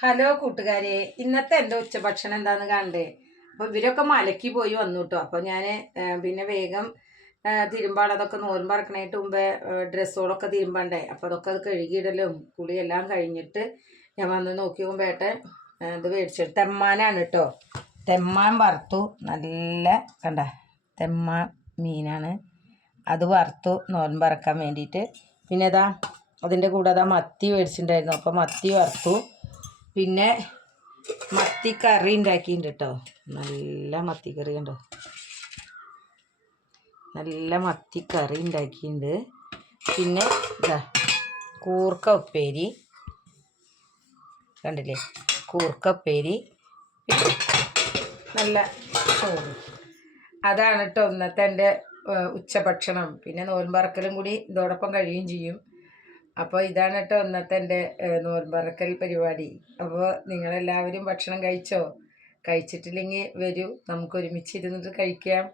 Hello കൂട്ടുകാരെ ഇന്നത്തെ എന്റെ ഉച്ചഭക്ഷണം എന്താന്ന് കണ്ടേ അപ്പോൾ ഇവരൊക്കെ മലക്കി പോയി വന്നു കേട്ടോ അപ്പോൾ ഞാൻ പിന്നെ വേഗം തിരുമ്പാട് അതൊക്കെ നോരും പറക്കണായിട്ട് മുമ്പേ ഡ്രസ്സുകളൊക്കെ തിരുമ്പണ്ടേ? അപ്പോൾ അതൊക്കെ അത് കഴുകിയിടലും കുളിയെല്ലാം കഴിഞ്ഞിട്ട് ഞാൻ വന്ന് നോക്കി നോക്കുമ്പോട്ടെ ഇത് മേടിച്ചിട്ട് തെമ്മാനാണ് കേട്ടോ. തെമ്മാൻ വറുത്തു. നല്ല കണ്ട തെമ്മാൻ മീനാണ്. അത് വറുത്തു നോൻപറക്കാൻ വേണ്ടിയിട്ട്. പിന്നെ ഇതാ അതിന്റെ കൂടെ അതാ മത്തി മേടിച്ചിട്ടുണ്ടായിരുന്നു. അപ്പോൾ മത്തി വറുത്തു. പിന്നെ മത്തി കറി ഉണ്ടാക്കിയിട്ടുണ്ട് കേട്ടോ. നല്ല മത്തി കറി കണ്ടോ. നല്ല മത്തി കറി ഉണ്ടാക്കിയിട്ടുണ്ട്. പിന്നെ ഇതാ കൂർക്ക ഉപ്പേരി. കണ്ടില്ലേ? കൂർക്ക ഉപ്പേരി. നല്ല ചോറ്. അതാണ് കേട്ടോ ഇന്നത്തെ എന്റെ ഉച്ചഭക്ഷണം. പിന്നെ നോൻപറക്കലും കൂടി ഇതോടൊപ്പം കഴിയുകയും ചെയ്യും. അപ്പോൾ ഇതാണ് കേട്ടോ ഇന്നത്തെ എന്റെ ഏഹ്, പരിപാടി. അപ്പോൾ നിങ്ങളെല്ലാവരും ഭക്ഷണം കഴിച്ചോ? കഴിച്ചിട്ടില്ലെങ്കിൽ വരൂ നമുക്ക് ഒരുമിച്ച് ഇരുന്നിട്ട് കഴിക്കാം.